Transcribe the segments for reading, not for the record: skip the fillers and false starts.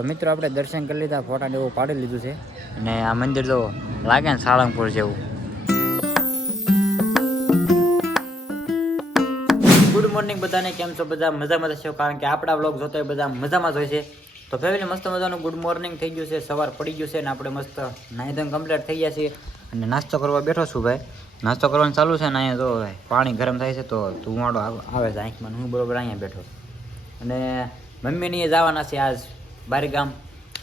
તો મિત્રો આપણે દર્શન કરી લીધા, ફોટા ને એવું પાડી લીધું છે અને આ મંદિર તો લાગે ને સાળંગપુર જેવું. ગુડ મોર્નિંગ બધાને, કેમ છો? બધા મજામાં થશો, કારણ કે આપણા વ્લોગ જોતા હોય બધા મજામાં જ હોય છે. તો ફેમિલી મસ્ત મજાનું ગુડ મોર્નિંગ થઈ ગયું છે, સવાર પડી ગયું છે અને આપણે મસ્ત નાહી ધોઈને કમ્પ્લીટ થઈ ગયા છીએ અને નાસ્તો કરવા બેઠો છું ભાઈ. નાસ્તો કરવાનું ચાલુ છે ને અહીંયા તો ભાઈ પાણી ગરમ થાય છે તો ધુમાડો આવે છે આંખમાં. હું બરોબર અહીંયા બેઠો અને મમ્મીની જવાના છે આજ બાર ગામ.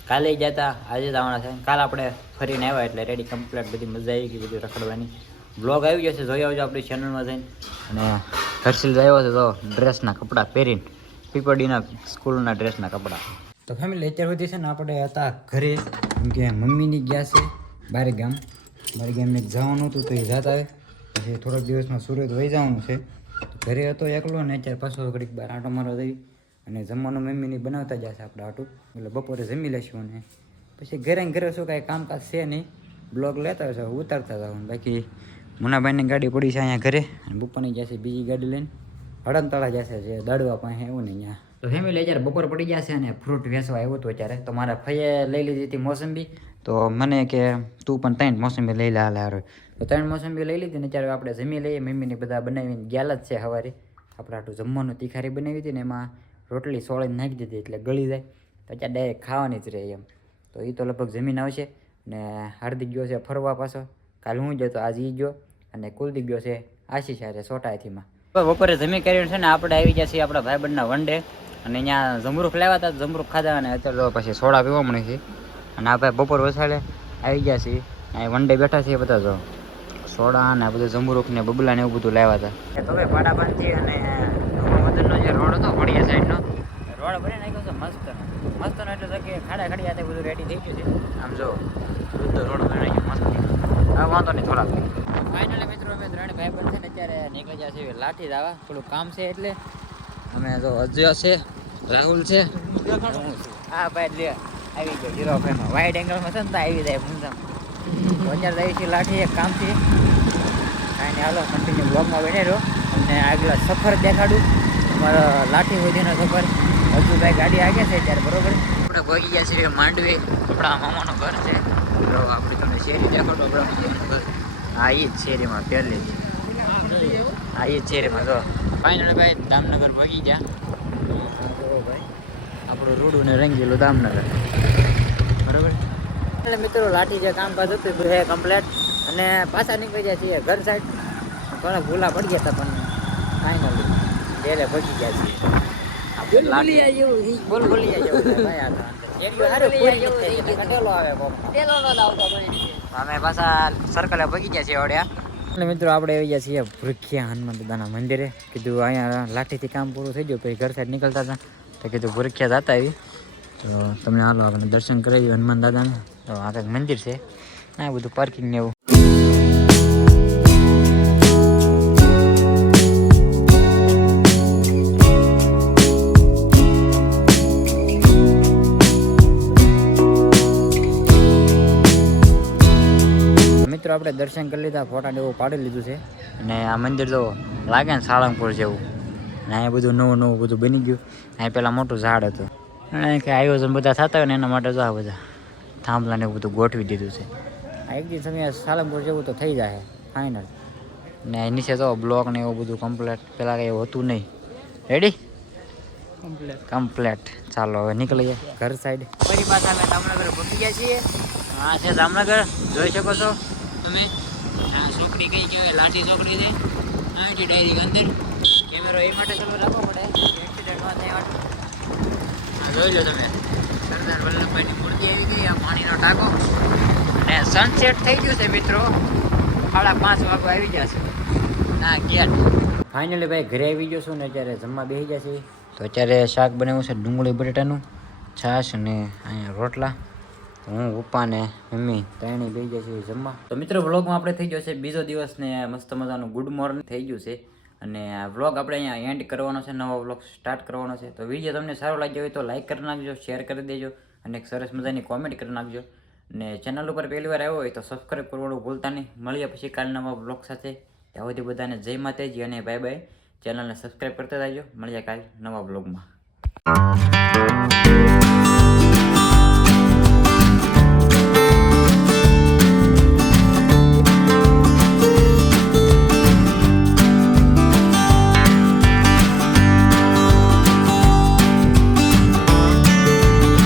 કાલે જતા, આજે જવાના છે. કાલે આપણે ફરીને આવ્યા એટલે રેડી કમ્પ્લીટ, બધી મજા આવી ગઈ, બધી રખડવાની. બ્લોગ આવી જશે, જોઈ આવજો આપણી ચેનલમાં જઈને. અને હર્ષિલ આવ્યો છે તો ડ્રેસના કપડાં પહેરીને, પીપડીના સ્કૂલના ડ્રેસના કપડાં. તો ફેમિલી અત્યાર સુધી છે ને આપણે હતા ઘરે, કેમ કે મમ્મીની ગયા છે બાર ગામ. બાર ગામને જવાનું હતું તો એ જતા આવે પછી થોડાક દિવસમાં સુરત વહી જવાનું છે. ઘરે હતો એકલો ને અત્યારે પાછો ઘડીક બાર આંટો મારવા જઈ અને જમવાનું મમ્મીની બનાવતા જશે આપણે આટું, એટલે બપોરે જમી લઈશું અને પછી ઘરે ઘરે શું કાંઈ કામકાજ છે નહીં, બ્લોગ લેતા હશે ઉતારતા જવાનું. બાકી મુનાભાઈની ગાડી પડી છે અહીંયા ઘરે અને બપોરની જશે બીજી ગાડી લઈને હડમતાળા જશે, જે દડવા પાસે એવું ને અહીંયા. તો ફેમિલી અત્યારે બપોર પડી ગયા છે અને ફ્રૂટ વેચવા આવ્યો હતો અત્યારે. તો મારા ફઈએ લઈ લીધી હતી મોસંબી, તો મને કે તું પણ 3 મોસંબી લઈ લે હાલ હારે. તો 3 મોસંબી લઈ લીધી ને અત્યારે આપણે જમી લઈએ. મમ્મીને બધા બનાવીને ગયેલા જ છે સવારે. આપણે આટલું જમવાનું તીખારી બનાવી હતી ને એમાં રોટલી સોળીને નાખી દીધી એટલે ગળી જાય, તો અત્યારે ડાયરેક્ટ ખાવાની જ રહે એમ. તો એ તો લગભગ જમીન આવશે ને હાર્દિક ગયો છે ફરવા પાછો. કાલે હું ગયો તો આજે એ ગયો અને કુલદીપ ગયો છે આશીષ હારે સોટાઈથીમાં. બપોરે જમી કરીને છે ને આપણે આવી ગયા છીએ આપણા ભાઈબંધના વનડે અને અહીંયા જમરૂખ લાવ્યા હતા, જમરૂખ ખાધા અને અત્યારે પછી સોડા પીવા મળે છે. અને આ ભાઈ બપોર વસાડે આવી ગયા છીએ, અહીં વનડે બેઠા છીએ બધા. જો સોડા ને બધું જમરૂખ ને બબલા ને એવું બધું લાવ્યા હતા. તો ભાઈ પાડાબાંધી અને મદનનો જે રોડ હતો વડિયા સાઈડનો રોડ ભરી નાખ્યો છે મસ્ત મસ્તનો, એટલે કે ખાડા ખાડી આ બધું રેડી થઈ ગયું છે. આમ જો બધો રોડ ભરી નાખ્યો મસ્ત. હા વાંધો નહીં થોડાક. ફાઇનલી મિત્રો અમે 3 ભાઈબંધ છે ને અત્યારે નીકળી ગયા છીએ લાઠી દાવા, થોડું કામ છે એટલે. અમે તો અજય છે, રાહુલ છે, હા ભાઈ લે આવી ગયો 0 વાઇડ એંગલમાં છે ને તો આવી જાય ફૂંસમ. તો અત્યારે જઈએ છીએ લાઠી એક કામથી. કાંઈ હાલો કન્ટિન્યુ બ્લોગમાં બેઠે રહ્યો અને આગળ સફર દેખાડું, અમારો લાઠી સુધીનો સફર. હજુ ભાઈ ગાડી આગળ છે ત્યારે બરોબર. આપણે પહોંચી ગયા છીએ માંડવી, આપણા મામાનું ઘર છે. તો આપણી તમે શેરી દેખાડો આપણા. હા એ જ શેરીમાં પહેલી જ, હા એ જ શેરીમાં. જો ફાઇનલ ભાઈ દામનગર પહોંચી ગયા. ભાઈ આપણું રૂડું ને રંગીલું દામનગર બરાબર. એટલે મિત્રો લાઠી જે કામકાજ હતું એ કમ્પ્લેટ અને પાછા નીકળી જાય છીએ ઘર સાઈડ. ઘણા ભૂલા પડી ગયા હતા પણ ફાઇનલી ડેલે પહોંચી ગયા છીએ. બોલ ભૂલી જાય અમે પાછા સર્કલે પગી ગયા છીએ ઓડ્યા. એટલે મિત્રો આપણે આવી ગયા છીએ ભૂરખિયા હનુમાન દાદાના મંદિરે. કીધું અહીંયા લાઠીથી કામ પૂરું થઈ ગયું, પછી ઘર સાઈડ નીકળતા હતા તો કીધું ભૂરખિયા જતા આવી તો તમને હાલો આપણે દર્શન કરાવી હનુમાન દાદાને. તો આ કંઈક મંદિર છે, આ બધું પાર્કિંગ ને એવું. મિત્રો આપણે દર્શન કરી લીધા, ફોટા ને એવું પાડી લીધું છે અને આ મંદિર તો લાગે ને સાળંગપુર જેવું. અને અહીંયા બધું નવું નવું બધું બની ગયું. અહીંયા પહેલાં મોટું ઝાડ હતું અને કે આયોજન બધા થતા હોય ને એના માટે તો આ બધા થાંભલા ને એવું બધું ગોઠવી દીધું છે. આ એક દિવસ સમય સાળંગપુર જેવું તો થઈ જાય ફાઇનલ. ને નીચે તો બ્લોક ને એવું બધું કમ્પ્લેટ, પહેલાં કંઈ એવું હતું નહીં. Ready complete. ચાલો હવે નીકળીએ ઘર સાઈડ. ફરી પાછા અમે દામનગર પહોંચી ગયા છીએ. હા છે દામનગર, જોઈ શકો છો તમે. આ ચોકડી કઈ કહેવાય, લાઠી ચોકડી છે. અહીંથી ડાયરેક્ટ અંદર કેમેરો એ માટે ચાલુ રાખવો પડે એક્સિડન્ટ ન થાય માટે. હા જોઈ લો તમે, સરદાર વલ્લભભાઈની મૂર્તિ આવી ગઈ. આ પાણીનો ટાંકો અને સનસેટ થઈ ગયું છે મિત્રો. 5:30 વાગે આવી જશે ના ગેટ. ફાઇનલી ભાઈ ઘરે આવી ગયો છું ને અત્યારે જમવા બેસી ગયા છે. તો અત્યારે શાક બનાવ્યું છે ડુંગળી બટેટાનું, છાશ અને અહીંયા રોટલા. હું પપ્પા ને મમ્મી ત્રણેય બેસી જાય છે જમવા. તો મિત્રો વ્લોગમાં આપણે થઈ ગયો છે બીજો દિવસ ને મસ્ત મજાનું ગુડ મોર્નિંગ થઈ ગયું છે અને આ વ્લોગ આપણે અહીંયા એન્ડ કરવાનો છે, નવો વ્લોગ સ્ટાર્ટ કરવાનો છે. તો વિડીયો તમને સારો લાગ્યો હોય તો લાઈક કરી નાખજો, શેર કરી દેજો અને એક સરસ મજાની કોમેન્ટ કરી નાખજો. અને ચેનલ ઉપર પહેલી વાર આવ્યો હોય તો સબસ્ક્રાઈબ કરવાનું ભૂલતા નહીં. મળીએ પછી કાલ નવા વ્લોગ સાથે. ત્યાં સુધી બધાને જય માતાજી અને બાય બાય. ચેનલને સબસ્ક્રાઈબ કરતા રહેજો. મળીએ કાલ નવા વ્લોગમાં.